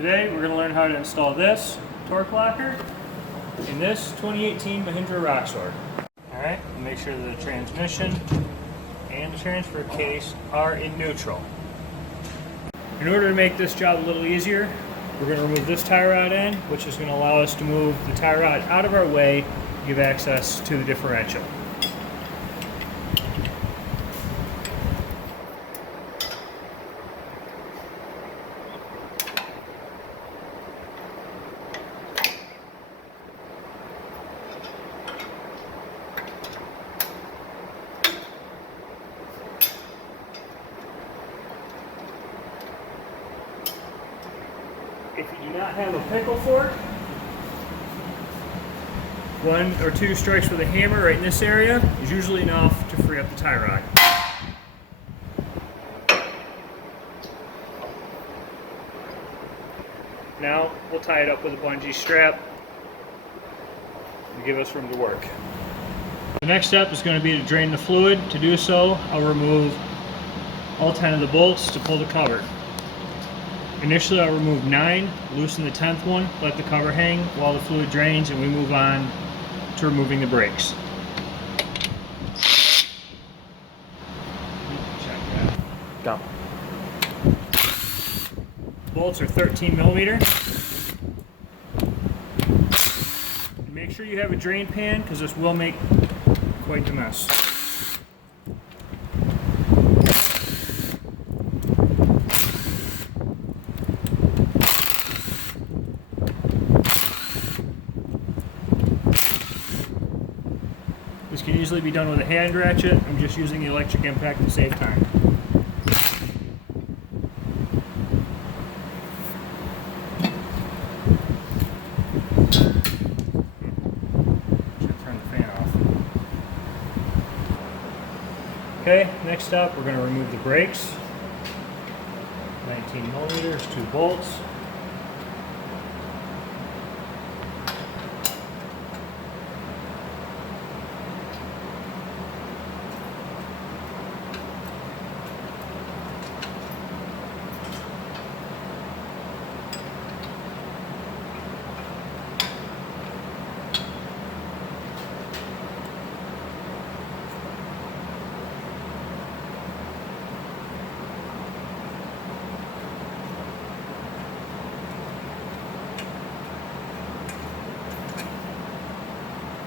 Today we're going to learn how to install this Torq locker in this 2018 Mahindra Roxor. Alright, make sure that the transmission and the transfer case are in neutral. In order to make this job a little easier, we're going to remove this tie rod end, which is going to allow us to move the tie rod out of our way to give access to the differential. If you do not have a pickle fork, 1 or 2 strikes with a hammer right in this area is usually enough to free up the tie rod. Now we'll tie it up with a bungee strap to give us room to work. The next step is going to be to drain the fluid. To do so, I'll remove all 10 of the bolts to pull the cover. Initially I'll remove 9, loosen the 10th one, let the cover hang while the fluid drains, and we move on to removing the brakes. Check that. Go. Bolts are 13 millimeter. And make sure you have a drain pan because this will make quite the mess. This can easily be done with a hand ratchet. I'm just using the electric impact to save time. Should turn the fan off. Okay, next up we're going to remove the brakes. 19 millimeters, 2 bolts.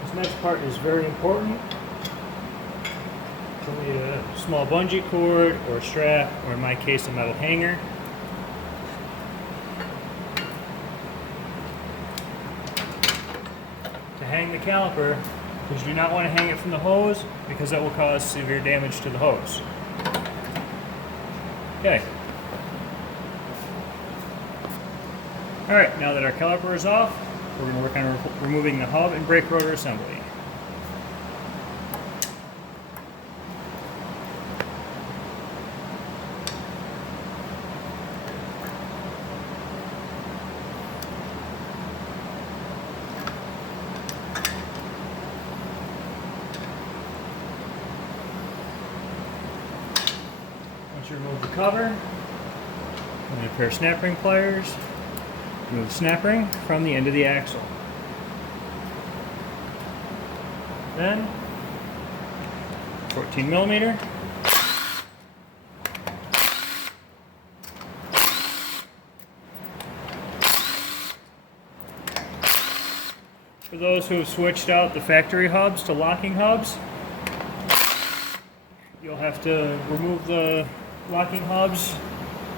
This next part is very important. Probably a small bungee cord or a strap, or in my case a metal hanger. To hang the caliper, because you do not want to hang it from the hose because that will cause severe damage to the hose. Okay. Alright, now that our caliper is off, we're going to work on removing the hub and brake rotor assembly. Once you remove the cover, I'm going to pair snap ring pliers. Remove the snap ring from the end of the axle. Then 14 millimeter. For those who have switched out the factory hubs to locking hubs, you'll have to remove the locking hubs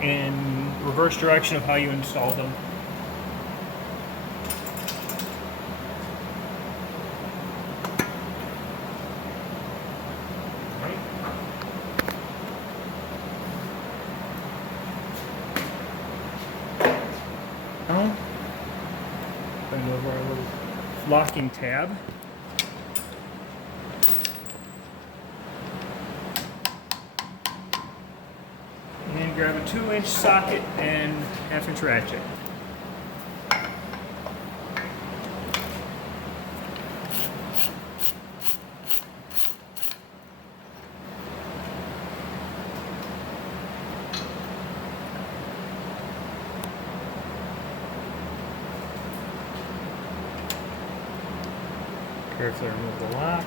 in reverse direction of how you installed them. Bend over our little locking tab. And grab a 2-inch socket and 1/2-inch ratchet. Carefully remove the lock.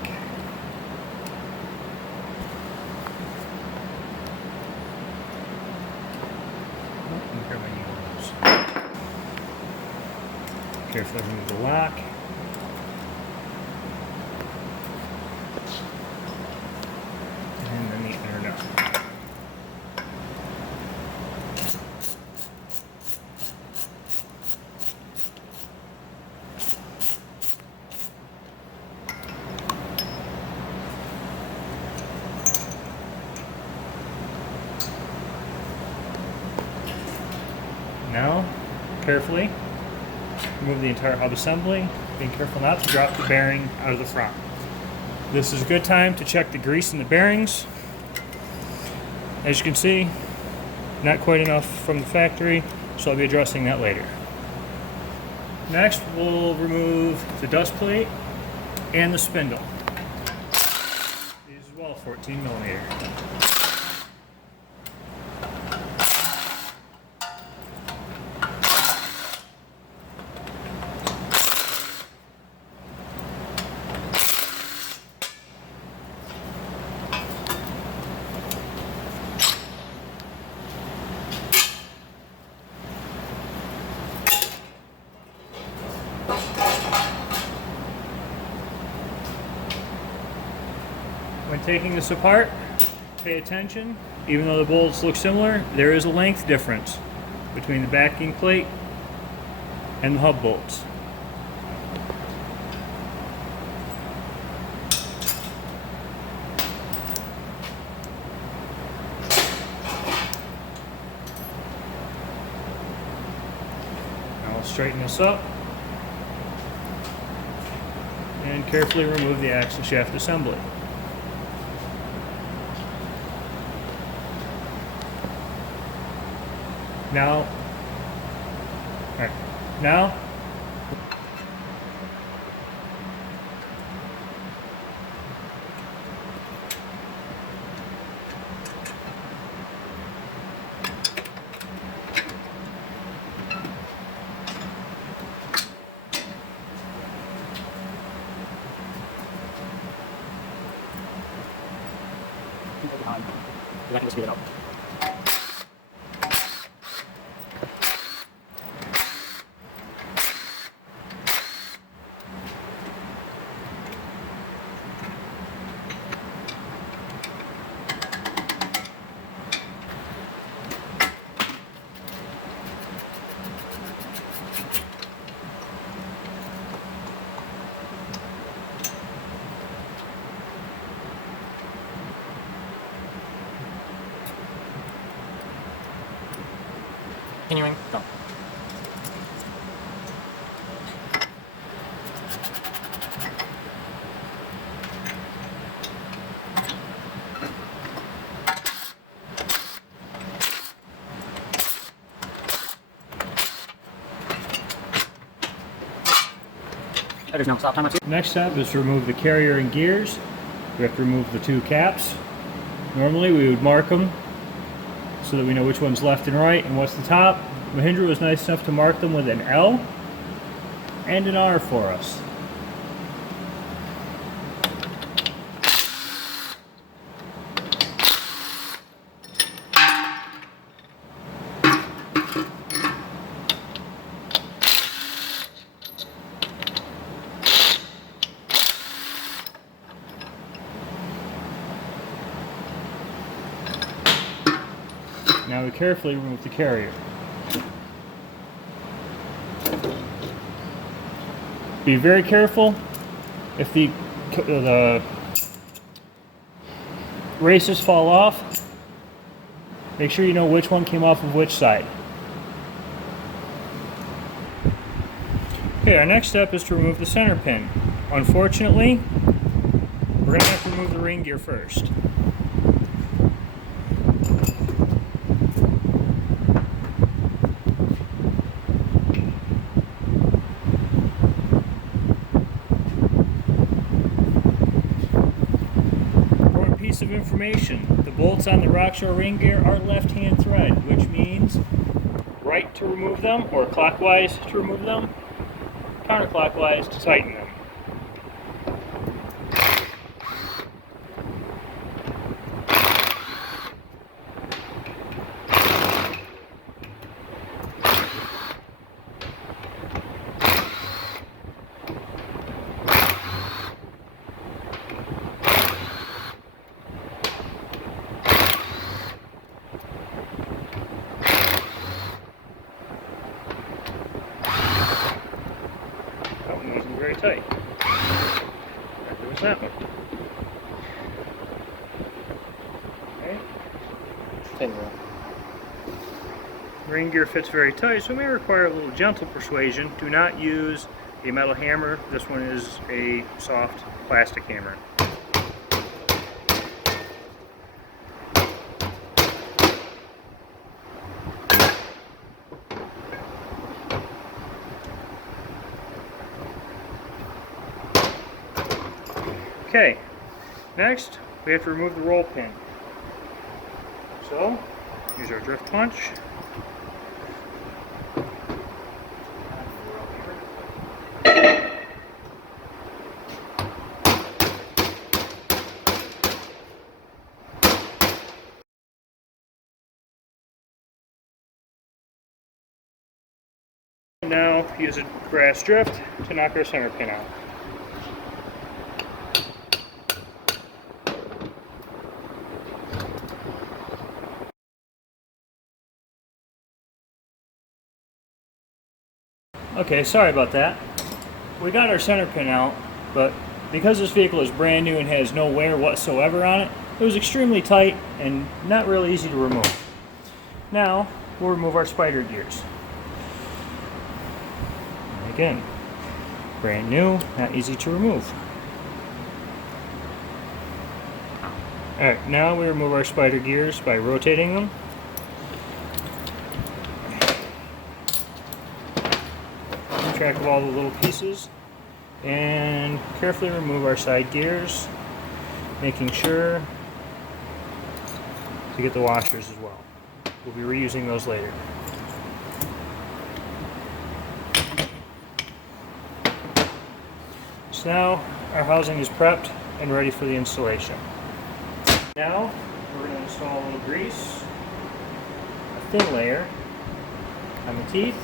Carefully remove the lock. And then the inner nut. Now, carefully remove the entire hub assembly, being careful not to drop the bearing out of the front. This is a good time to check the grease in the bearings. As you can see, not quite enough from the factory, so I'll be addressing that later. Next, we'll remove the dust plate and the spindle. These as well, 14 millimeter. When taking this apart, pay attention. Even though the bolts look similar, there is a length difference between the backing plate and the hub bolts. Now let's straighten this up and carefully remove the axle shaft assembly. Now, I can just speed it up. Continuing. Go. There's no stop time. Next step is to remove the carrier and gears. We have to remove the two caps. Normally we would mark them so that we know which one's left and right and what's the top. Mahindra was nice enough to mark them with an L and an R for us. Now we carefully remove the carrier. Be very careful. If the races fall off, make sure you know which one came off of which side. Okay, our next step is to remove the center pin. Unfortunately, we're going to have to remove the ring gear first. Piece of information: the bolts on the Roxor ring gear are left-hand thread, which means right to remove them, or clockwise to remove them, counterclockwise to tighten them. tight. There was that one. Okay. Same rule. Ring gear fits very tight, so it may require a little gentle persuasion. Do not use a metal hammer. This one is a soft plastic hammer. Okay, next we have to remove the roll pin. So, use our drift punch. Now use a brass drift to knock our center pin out. Okay, sorry about that. We got our center pin out, but because this vehicle is brand new and has no wear whatsoever on it, it was extremely tight and not really easy to remove. Now, we'll remove our spider gears. And again, brand new, not easy to remove. Alright, now we remove our spider gears by rotating them. Track of all the little pieces and carefully remove our side gears, making sure to get the washers as well. We'll be reusing those later. So now our housing is prepped and ready for the installation. Now we're going to install a little grease, a thin layer on the teeth.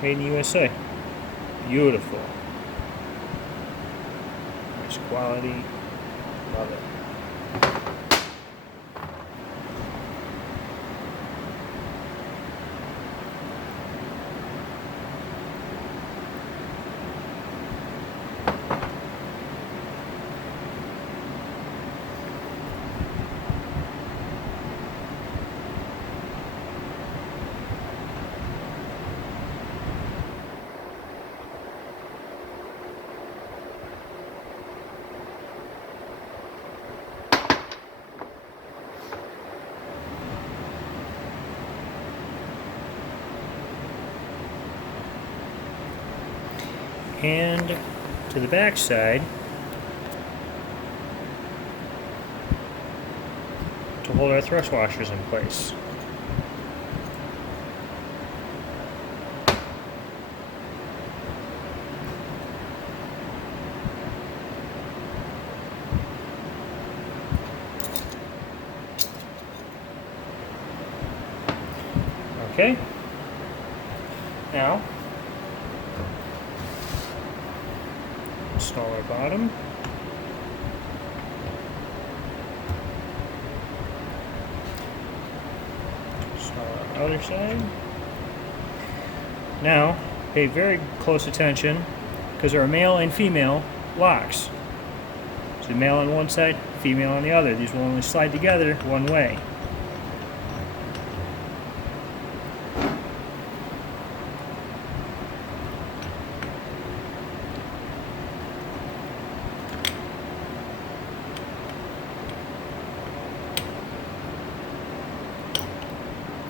Made in the USA. Beautiful. Nice quality. Love it. And to the back side to hold our thrust washers in place. Okay. Now install our bottom. Install our other side. Now, pay very close attention because there are male and female locks. So male on one side, female on the other. These will only slide together one way.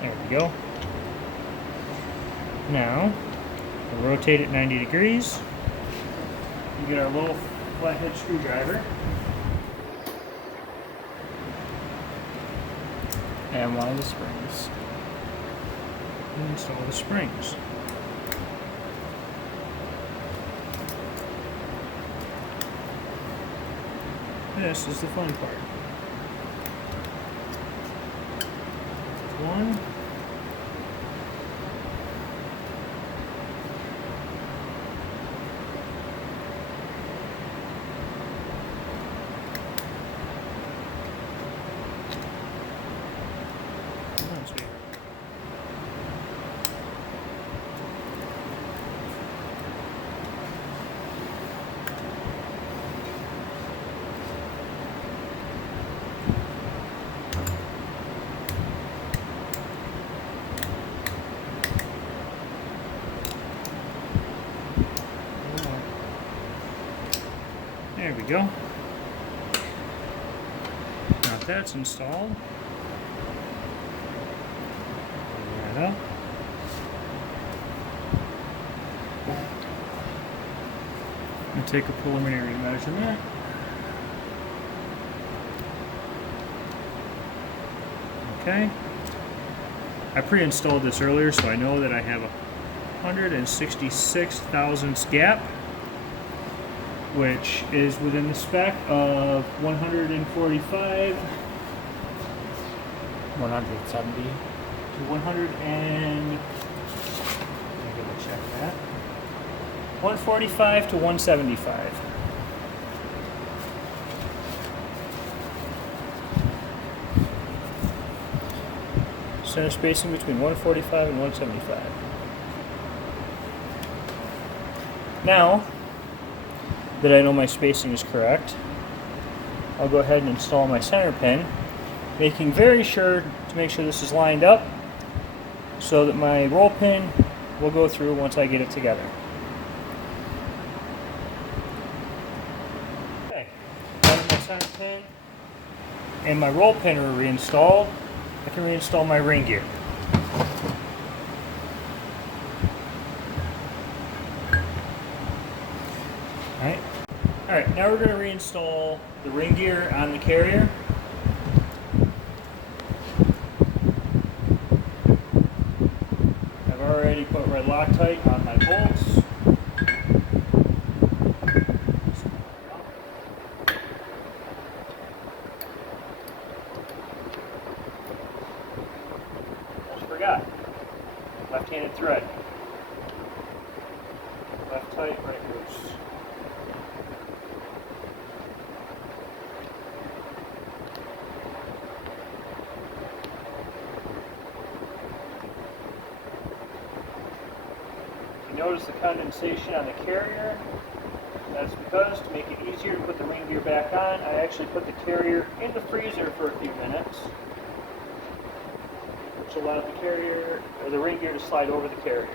There we go. Now, we'll rotate it 90 degrees. We get our little flathead screwdriver. And one of the springs. And install the springs. This is the fun part. One. we go. Now if that's installed, bring that up. I'm going to take a preliminary measurement. Okay. I pre-installed this earlier, so I know that I have a 166 thousandths gap, which is within the spec of 145 170. to 100 and let me double check that. 145 to 175. Center spacing between 145 and 175. Now that I know my spacing is correct, I'll go ahead and install my center pin, making very sure to make sure this is lined up so that my roll pin will go through once I get it together. Okay, now that my center pin and my roll pin are reinstalled, I can reinstall my ring gear. Alright, now we're going to reinstall the ring gear on the carrier. I've already put red Loctite on my bolts. Almost forgot. Left-handed thread. Left tight, right loose. Notice the condensation on the carrier. That's because to make it easier to put the ring gear back on, I actually put the carrier in the freezer for a few minutes, which allowed the carrier or the ring gear to slide over the carrier.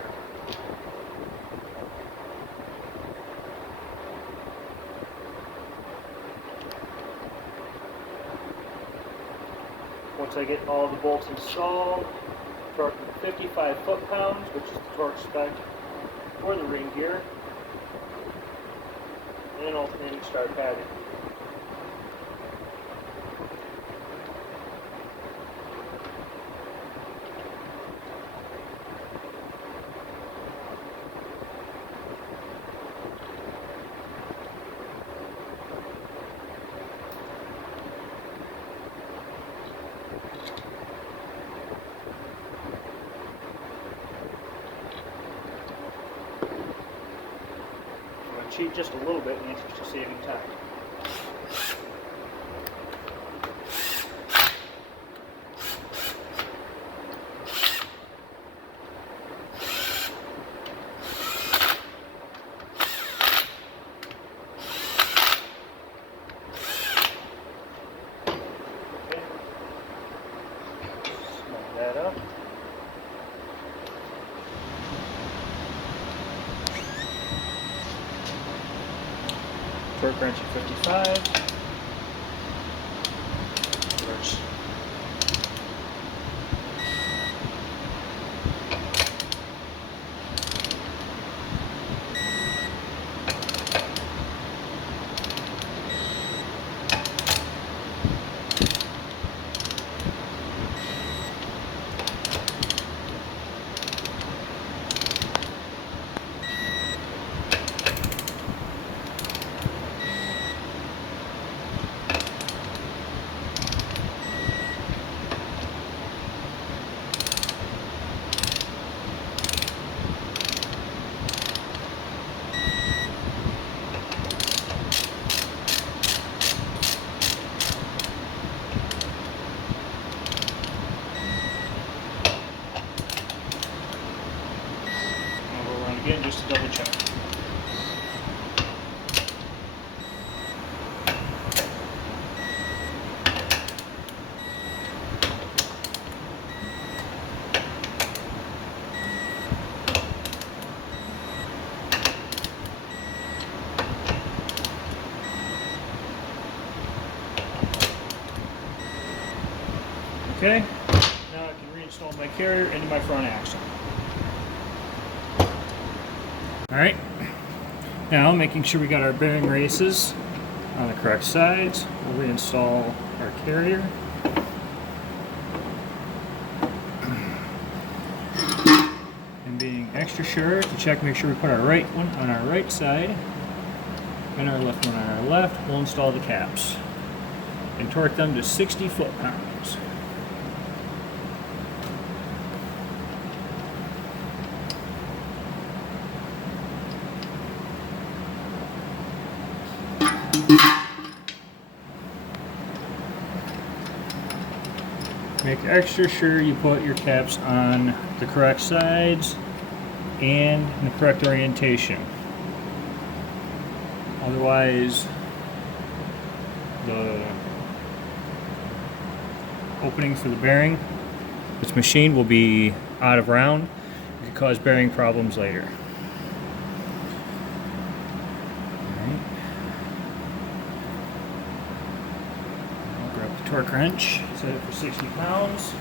Once I get all the bolts installed, Torq 55 foot-pounds, which is the Torq spec for the ring gear, and alternating star padding. Cheat just a little bit in the interest of saving time. Okay. Snug that up. Torque wrench at 55. Reverse. Again, just to double check. Okay, now I can reinstall my carrier into my front axle. Alright, now making sure we got our bearing races on the correct sides, we'll reinstall our carrier. And being extra sure to check, make sure we put our right one on our right side and our left one on our left, we'll install the caps and torque them to 60 foot-pounds. Make extra sure you put your caps on the correct sides and in the correct orientation. Otherwise, the opening for the bearing, this machine will be out of round. It could cause bearing problems later. Alright. I'll grab the torque wrench, set it for 60 pounds.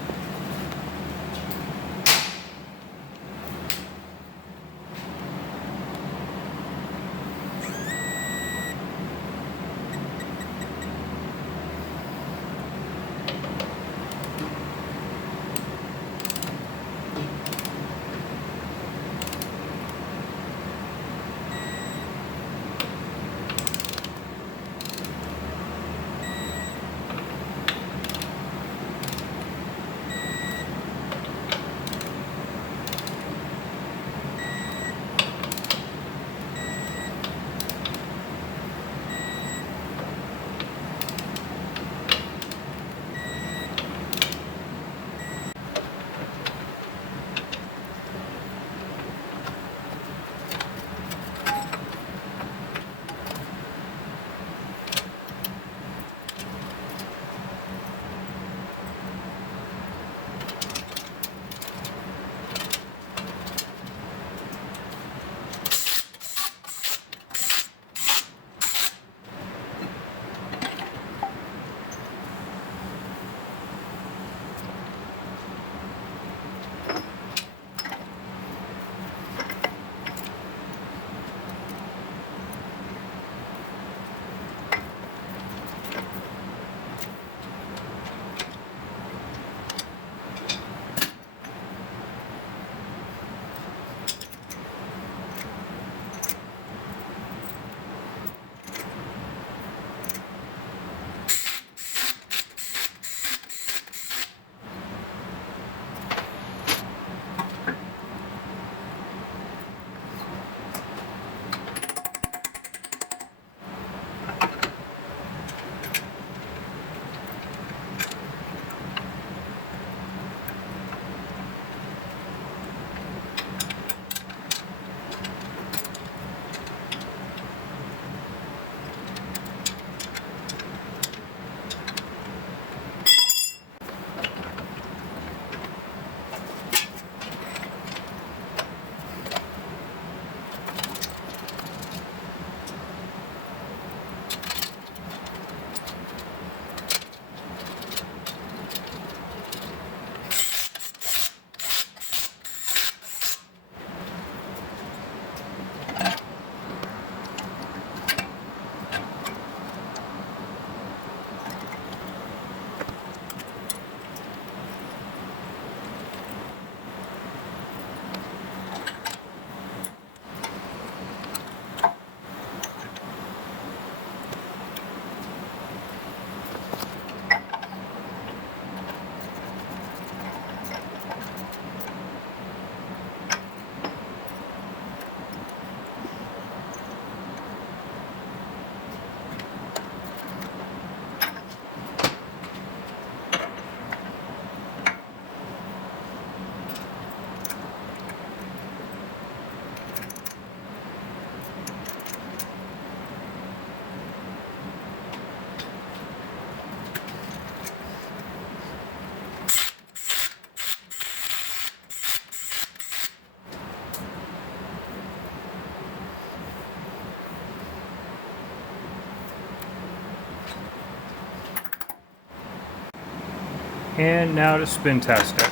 And now to spin test it.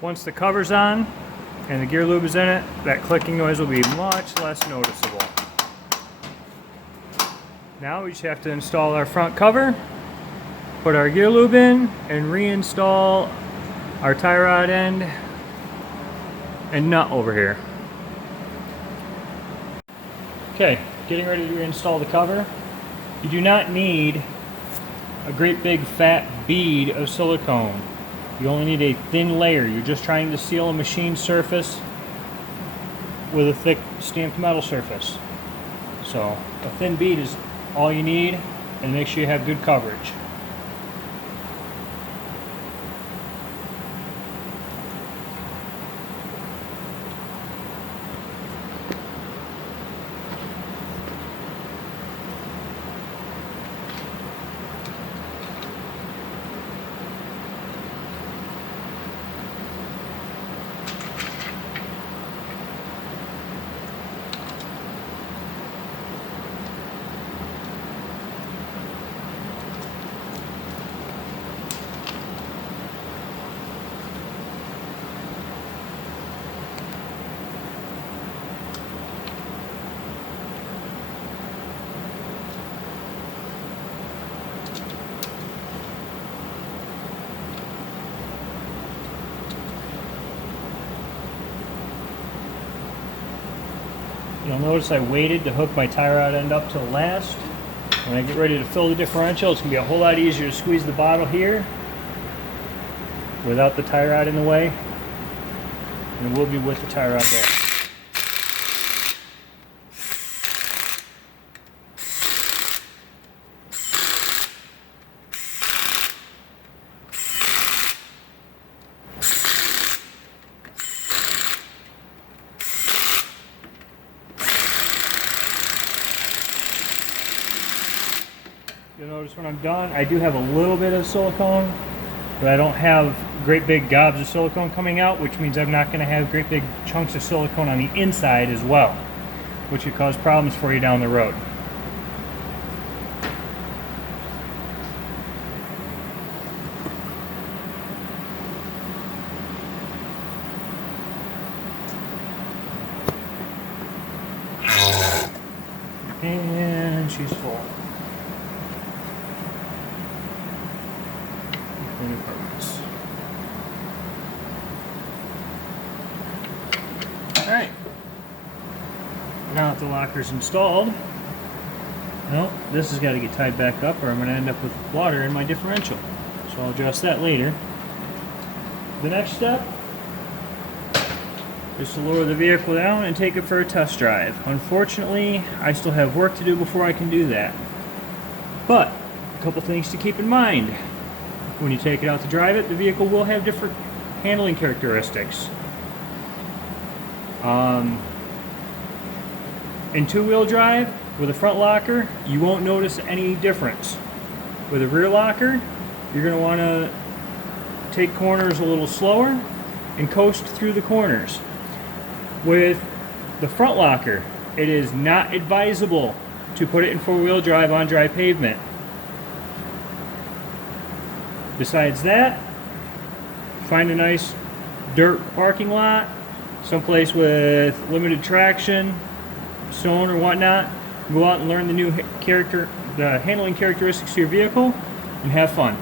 Once the cover's on and the gear lube is in it, that clicking noise will be much less noticeable. Now we just have to install our front cover, put our gear lube in, and reinstall our tie rod end and nut over here. Okay, getting ready to reinstall the cover. You do not need a great big fat bead of silicone. You only need a thin layer. You're just trying to seal a machine surface with a thick stamped metal surface. So a thin bead is all you need, and make sure you have good coverage. You'll notice I waited to hook my tie rod end up till last. When I get ready to fill the differential, it's going to be a whole lot easier to squeeze the bottle here without the tie rod in the way, and it will be with the tie rod there. You'll notice when I'm done, I do have a little bit of silicone, but I don't have great big gobs of silicone coming out, which means I'm not going to have great big chunks of silicone on the inside as well, which could cause problems for you down the road. And she's full. Alright, now that the locker's installed, well, this has got to get tied back up or I'm going to end up with water in my differential. So I'll address that later. The next step is to lower the vehicle down and take it for a test drive. Unfortunately, I still have work to do before I can do that. But, a couple things to keep in mind. When you take it out to drive it, the vehicle will have different handling characteristics. In two-wheel drive, with a front locker, you won't notice any difference. With a rear locker, you're going to want to take corners a little slower and coast through the corners. With the front locker, it is not advisable to put it in four-wheel drive on dry pavement. Besides that, find a nice dirt parking lot, someplace with limited traction, stone or whatnot. Go out and learn the handling characteristics of your vehicle and have fun.